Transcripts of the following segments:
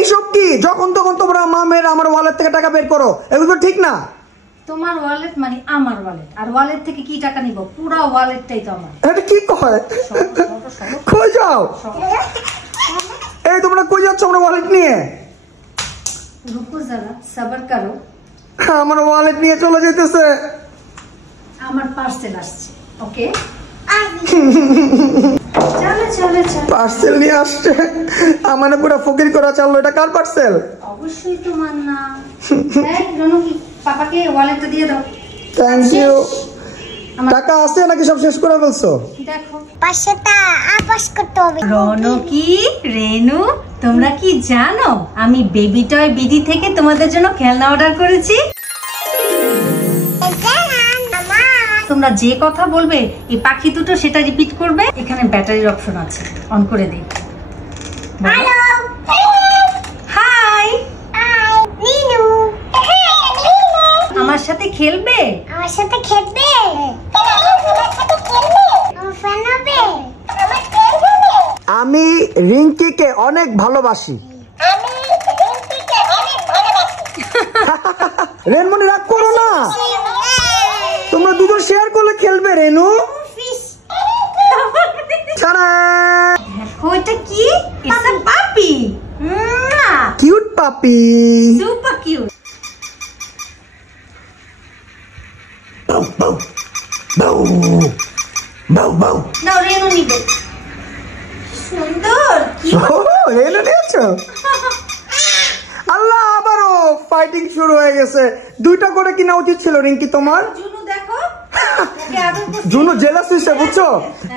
এইসব কি? যখন তখন তোমরা মামের আমার ওয়ালেট থেকে টাকা বের করো, এগুলো ঠিক না। তোমার ওয়ালেট মানে আমার ওয়ালেট, আর ওয়ালেট থেকে কি টাকা নিব? পুরো ওয়ালেটটাই তো আমার। এটা কি কয়? কই যাও? এই তোমরা কই যাচ্ছ আমার ওয়ালেট নিয়ে? রুকো যারা, সবর করো। আমার ওয়ালেট নিয়ে চলে যেতেছে। আমার পার্সেল আসছে। ওকে, চলো চলো চলো। পার্সেল নিয়ে আসছে, আমার পুরো ফকির করা চাললো। এটা কার পার্সেল? অবশ্যই তোমার না। এই রনু, কি পাপাকে ওয়ালেটটা দিয়ে দাও। Thank you. টাকা আছে নাকি সব শেষ করে ফেলছো? দেখো, পাশেটা আপস করতে হবে। রনু কি রেনু, তোমরা কি জানো আমি বেবি টয় বিডি থেকে তোমাদের জন্য খেলনা অর্ডার করেছি? তোমরা যে কথা বলবে এই পাখি দুটো সেটা রিপিট করবে। এখানে ব্যাটারির অপশন আছে, অন করে দিই। Hello, hi, Ninu. আমার সাথে খেলবে? আমার সাথে খেলবে? আমার ফ্যান হবে? আমি রিঙ্কিকে অনেক ভালোবাসি। রেনমনি রাগ করো না, তোমরা দুজন শেয়ার করলে খেলবে। রেনু ওইটা কি? ইটস আ পাপি। কিউট পাপি, সুপার কিউট। বাউ বাউ বাউ বাউ বাউ। নাও রেনু নিবে। সুন্দর। কি রেনু নিয়েছো? আল্লাহ, আবারও ফাইটিং শুরু হয়ে গেছে। দুইটা করে কিনা উচিত ছিল রিঙ্কি তোমার। জুনু দেখো, জুনু জেলাস হইছে, বুঝছো?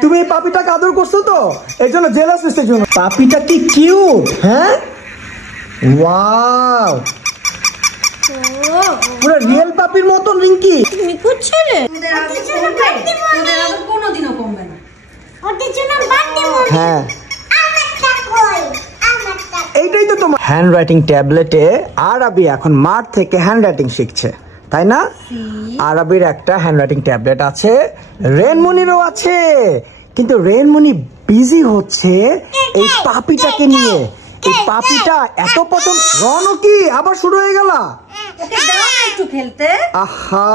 তুমি এই পাপিটাকে আদর করছো তো, এই জন্য জেলাস হইছে জুনু। পাপিটা কি কিউট! হ্যাঁ, ওয়াও, পুরো রিয়েল পাপির মতন রিঙ্কি। তুমি কুচ্ছেলে তোদের আদর কোনোদিনও কমবে না। ওদের জন্য বাড়তে হবে। হ্যাঁ, আমারটা কই? আমারটা এইটাই তো তোমার হ্যান্ডরাইটিং ট্যাবলেটে। আরবি এখন মাঠ থেকে হ্যান্ডরাইটিং শিখছে, তাই না? আরবির একটা হ্যান্ডরাইটিং ট্যাবলেট আছে, রেনমনিরও আছে, কিন্তু রেনমনি বিজি হচ্ছে এই পাপিটাকে নিয়ে। এই পাপিটা এত পছন্দ। রনু কি আবার শুরু হয়ে গেল? ওকে দাও না একটু খেলতে। আহা,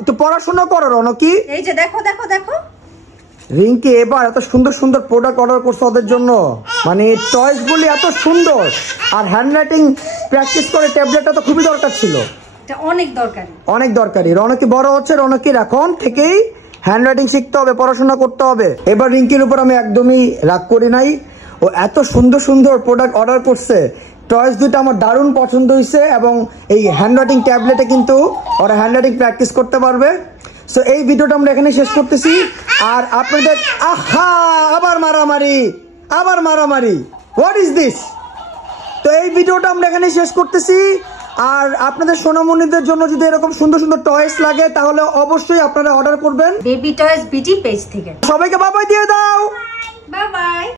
একটু পড়াশোনা করো রনু কি। এই যে দেখো দেখো দেখো, রিঙ্কি এবার এত সুন্দর সুন্দর প্রোডাক্ট অর্ডার করছে ওদের জন্য, মানে টয়েস গুলি এত সুন্দর। আর হ্যান্ডরাইটিং প্র্যাকটিস করে ট্যাবলেটটা তো খুবই দরকার ছিল, এটা অনেক দরকারি, অনেক দরকারি। রনকি বড় হচ্ছে, রনকির এখন থেকেই হ্যান্ডরাইটিং শিখতে হবে, পড়াশোনা করতে হবে। এবার রিঙ্কির উপর আমি একদমই রাগ করি নাই, ও এত সুন্দর সুন্দর প্রোডাক্ট অর্ডার করছে। টয়েস দুটো আমার দারুণ পছন্দ হয়েছে, এবং এই হ্যান্ডরাইটিং ট্যাবলেটে কিন্তু ওরা হ্যান্ডরাইটিং প্র্যাকটিস করতে পারবে। সো এই ভিডিওটা আমরা এখানে শেষ করতেছি। আর আপনাদের আহা, আবার মারামারি, আবার মারামারি, হোয়াট ইজ দিস? তো এই ভিডিওটা আমরা এখানে শেষ করতেছি। আর আপনাদের সোনামণিদের জন্য যদি এরকম সুন্দর সুন্দর টয়েস লাগে তাহলে অবশ্যই আপনারা অর্ডার করবেন বেবি টয়েস বিডি পেজ থেকে। সবাইকে বাই বাই দিয়ে দাও। Bye bye.